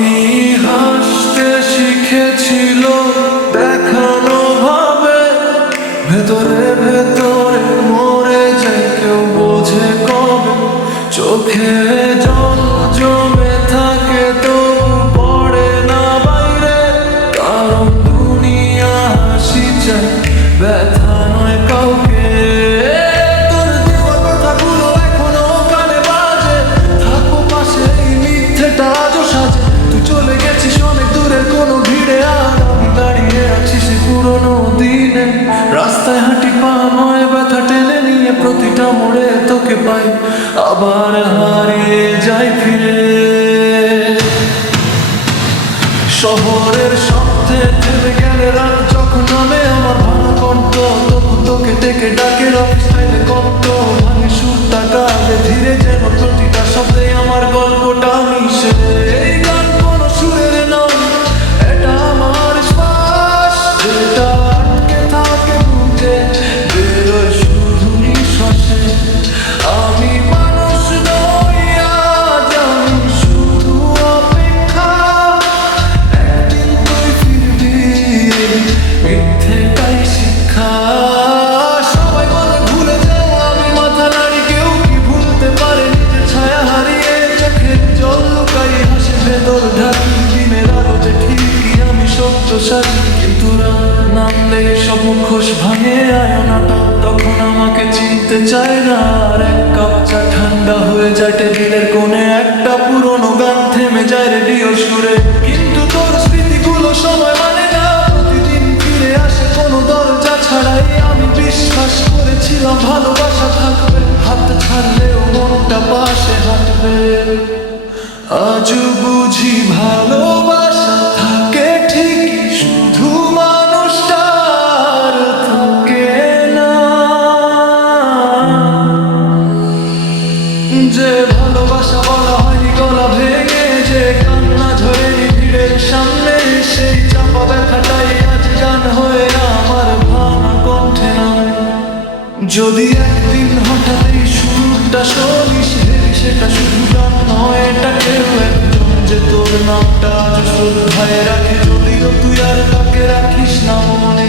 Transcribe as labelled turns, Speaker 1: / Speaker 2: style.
Speaker 1: আমি হাসতে শিখেছিল দেখানো ভাবে। ভেতরে ভেতরে মরে যায় কেউ বোঝে কবে। চোখে জল জমে থাকে তো পড়ে না বাইরে। কারণ দুনিয়া হাসি চায়, ব্যথা নয় প্রতিটা মোড়ে তোকে পাই, আবার হারিয়ে যাই ফিরে। শহরের শব্দে থেমে গেলে রাত যখন নামে, আমার ভাঙা কণ্ঠ তবু তোকে ডেকে ডাকে রাখিস কণ্ঠ চায় না আর এক কাপ চা ঠান্ডা হয়ে যায় টেবিলের কোণে। একটা পুরনো গান থেমে যায় রেডিও সুরে। কিন্তু তোর স্মৃতিগুলো সময় মানে না। প্রতিদিন ফিরে আসে কোনো দরজা ছাড়াই। আমি বিশ্বাস করেছিলাম ভালোবাসা থাকবে। হাত ছাড়লেও মনটা পাশে হাঁটবে। আজ বুঝি যদি একদিন হঠাৎ এই সুরটা শোনি সেটা শুধু গান নয়, এটা কেউ একজন যে তোর নামটা আজ ভাই রাখে, যদিও তুই আর তাকে রাখিস না মনে।